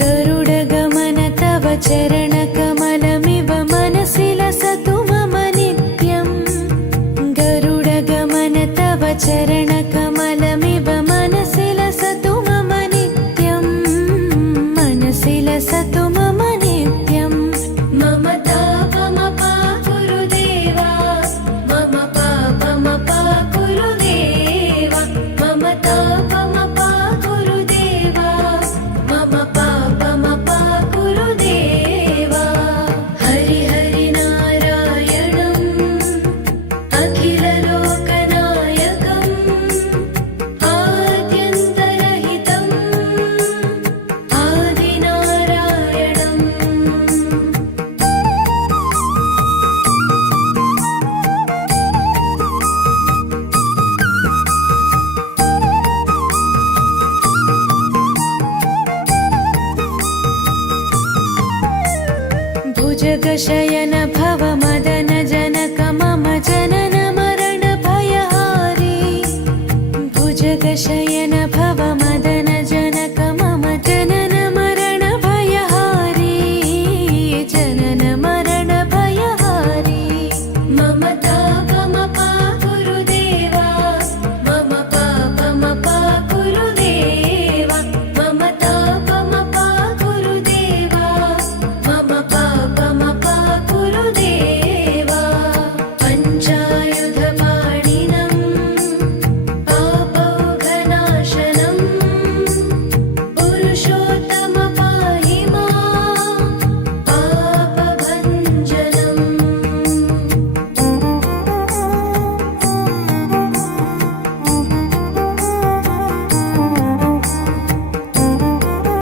गरुडगमन तव चरणकमलमिव मनसि लसतु मम नित्यम्। गरुडगमन तव चरणकमलमिव मनसि लसतु मम नित्यम्। मनसि लसतु मम नित्यम्। मम तापमपा गुरुदेवा, मम पापमपा गुरुदेवा, मम तापमपा गुरुदेवा, मम पापमपा गुरुदेवा। हरि हरि नारायणम् अखिललोकनायकम् आद्यन्तरहितम् आदिनारायणम्। भुजगशयन भव मदन जनक मम जनन मरण भयहारी। भुजगशयन